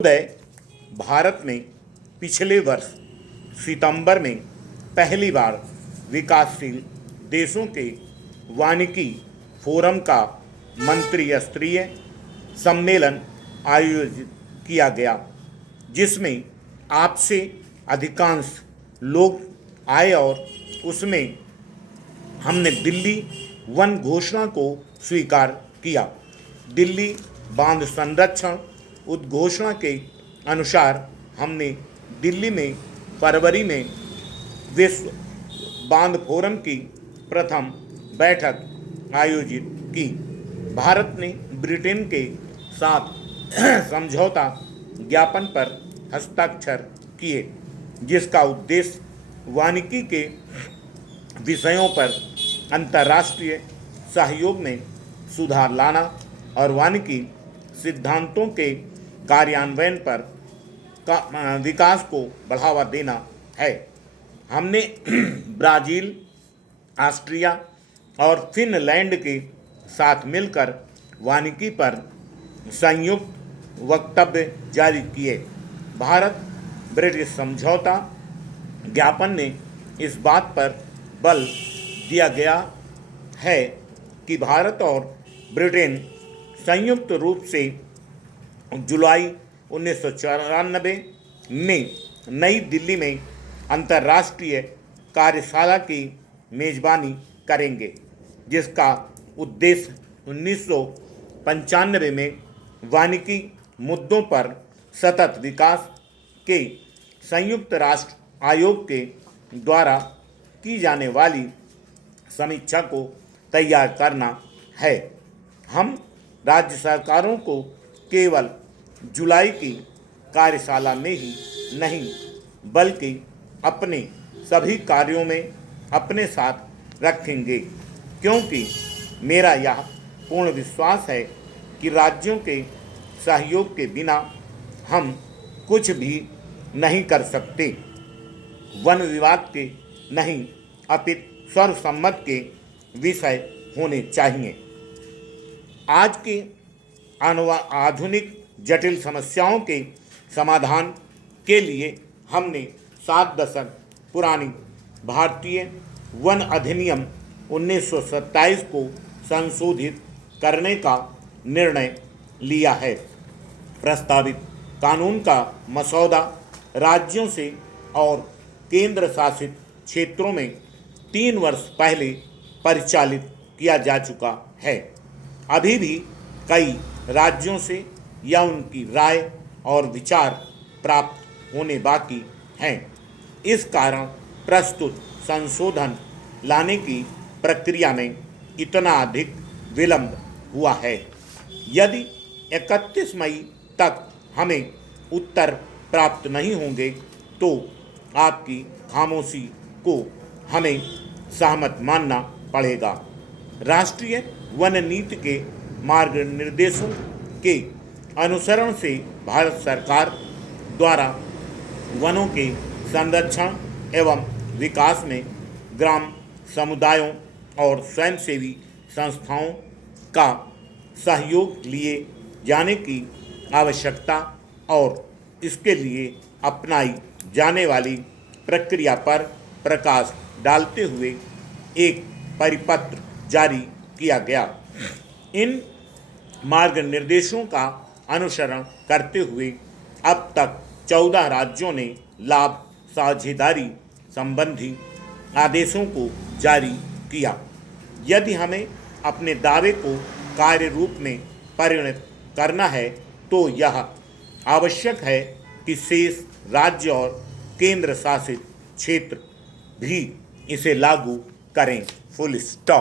उदय भारत में पिछले वर्ष सितंबर में पहली बार विकासशील देशों के वानिकी फोरम का मंत्री स्तरीय सम्मेलन आयोजित किया गया, जिसमें आपसे अधिकांश लोग आए और उसमें हमने दिल्ली वन घोषणा को स्वीकार किया। दिल्ली बांध संरक्षण उद्घोषणा के अनुसार हमने दिल्ली में फरवरी में विश्व बांध फोरम की प्रथम बैठक आयोजित की। भारत ने ब्रिटेन के साथ समझौता ज्ञापन पर हस्ताक्षर किए, जिसका उद्देश्य वानिकी के विषयों पर अंतर्राष्ट्रीय सहयोग में सुधार लाना और वानिकी सिद्धांतों के कार्यान्वयन पर विकास को बढ़ावा देना है। हमने ब्राज़ील, ऑस्ट्रिया और फिनलैंड के साथ मिलकर वानिकी पर संयुक्त वक्तव्य जारी किए। भारत ब्रिटिश समझौता ज्ञापन में इस बात पर बल दिया गया है कि भारत और ब्रिटेन संयुक्त रूप से जुलाई 1994 में नई दिल्ली में अंतर्राष्ट्रीय कार्यशाला की मेज़बानी करेंगे, जिसका उद्देश्य 1995 में वानिकी मुद्दों पर सतत विकास के संयुक्त राष्ट्र आयोग के द्वारा की जाने वाली समीक्षा को तैयार करना है। हम राज्य सरकारों को केवल जुलाई की कार्यशाला में ही नहीं, बल्कि अपने सभी कार्यों में अपने साथ रखेंगे, क्योंकि मेरा यह पूर्ण विश्वास है कि राज्यों के सहयोग के बिना हम कुछ भी नहीं कर सकते। वन विवाद के नहीं, अपितु सर्वसम्मत के विषय होने चाहिए। आज के आधुनिक जटिल समस्याओं के समाधान के लिए हमने 7 दशक पुरानी भारतीय वन अधिनियम 1927 को संशोधित करने का निर्णय लिया है। प्रस्तावित कानून का मसौदा राज्यों से और केंद्र शासित क्षेत्रों में 3 वर्ष पहले परिचालित किया जा चुका है। अभी भी कई राज्यों से या उनकी राय और विचार प्राप्त होने बाकी हैं। इस कारण प्रस्तुत संशोधन लाने की प्रक्रिया में इतना अधिक विलंब हुआ है। यदि 31 मई तक हमें उत्तर प्राप्त नहीं होंगे तो आपकी खामोशी को हमें सहमत मानना पड़ेगा। राष्ट्रीय वन नीति के मार्गनिर्देशों के अनुसरण से भारत सरकार द्वारा वनों के संरक्षण एवं विकास में ग्राम समुदायों और स्वयंसेवी संस्थाओं का सहयोग लिए जाने की आवश्यकता और इसके लिए अपनाई जाने वाली प्रक्रिया पर प्रकाश डालते हुए एक परिपत्र जारी किया गया। इन मार्गनिर्देशों का अनुसरण करते हुए अब तक 14 राज्यों ने लाभ साझेदारी संबंधी आदेशों को जारी किया। यदि हमें अपने दावे को कार्य रूप में परिणत करना है तो यह आवश्यक है कि शेष राज्य और केंद्र शासित क्षेत्र भी इसे लागू करें। Full stop.